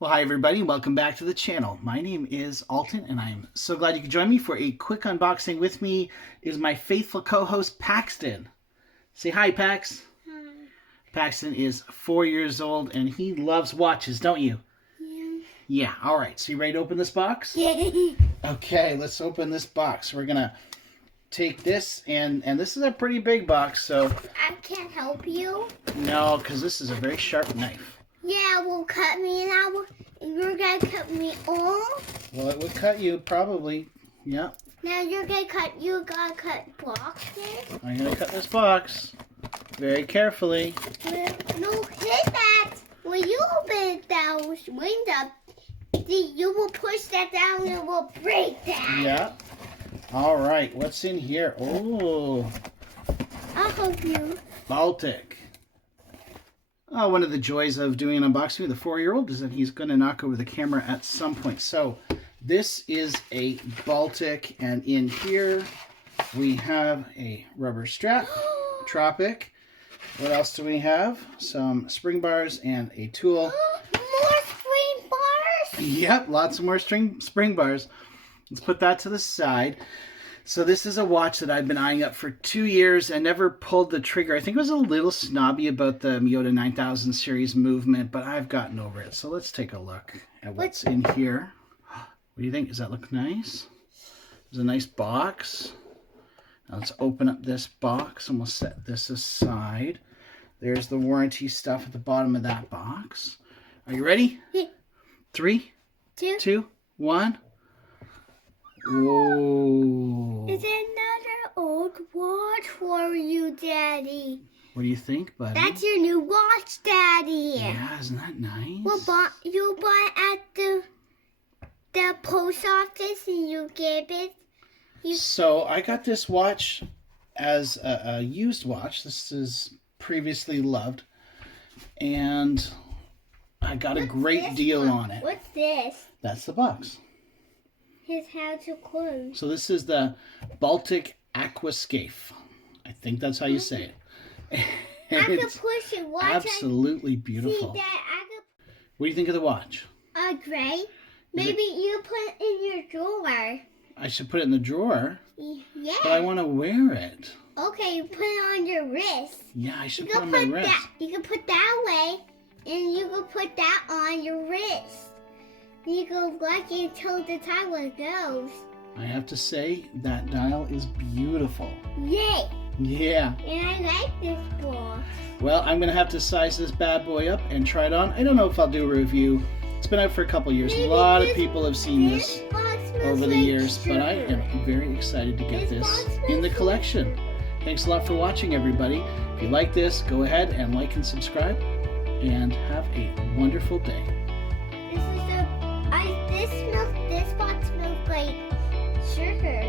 Well, hi everybody, welcome back to the channel. My name is Alton, and I am so glad you could join me for a quick unboxing. With me is my faithful co-host, Paxton. Say hi, Pax. Hi. Paxton is 4 years old, and he loves watches, don't you? Yeah. Yeah, all right. So you ready to open this box? Yeah. Okay, let's open this box. We're going to take this, and this is a pretty big box, so... I can't help you. No, because this is a very sharp knife. Yeah, will cut me and you're gonna cut me off. Well, it would cut you, probably. Yeah. Now you gotta cut boxes. I'm going to cut this box very carefully. No, hit that. When you open that window, you will push that down and it will break that. Yeah. All right. What's in here? Oh, I'll help you. Baltic. Oh, one of the joys of doing an unboxing with a 4-year-old is that he's going to knock over the camera at some point. So this is a Baltic, and in here we have a rubber strap, Tropic. What else do we have? Some spring bars and a tool. More spring bars? Yep, lots of more spring bars. Let's put that to the side. So this is a watch that I've been eyeing up for 2 years and never pulled the trigger. I think I was a little snobby about the Miyota 9000 series movement, but I've gotten over it. So let's take a look at what's in here. What do you think? Does that look nice? There's a nice box. Now let's open up this box and we'll set this aside. There's the warranty stuff at the bottom of that box. Are you ready? Yeah. 3, 2, 1. Whoa. It's another old watch for you, Daddy. What do you think, buddy? That's your new watch, Daddy. Yeah, isn't that nice? Well, you bought at the post office and you gave it. So I got this watch as a used watch. This is previously loved. And I got a great deal on it. What's this? That's the box. Here's how to close. So this is the Baltic AQUASCAPHE. I think that's how you say it. I can push it. Watch. Absolutely beautiful. See that? What do you think of the watch? Great. Maybe you put it in your drawer. I should put it in the drawer. Yeah. But I want to wear it. Okay, you put it on your wrist. Yeah, I should You put it can on my wrist. You can put that way, and you can put that on your wrist. You go like until the time when it goes. I have to say, that dial is beautiful. Yay! Yeah. And I like this box. Well, I'm going to have to size this bad boy up and try it on. I don't know if I'll do a review. It's been out for a couple years. Maybe A lot of people have seen this box smells over the like years, but I sugar. am very excited to get This this box in the smells collection. Thanks a lot for watching, everybody. If you like this, go ahead and like and subscribe, and have a wonderful day. This box smells like sugar.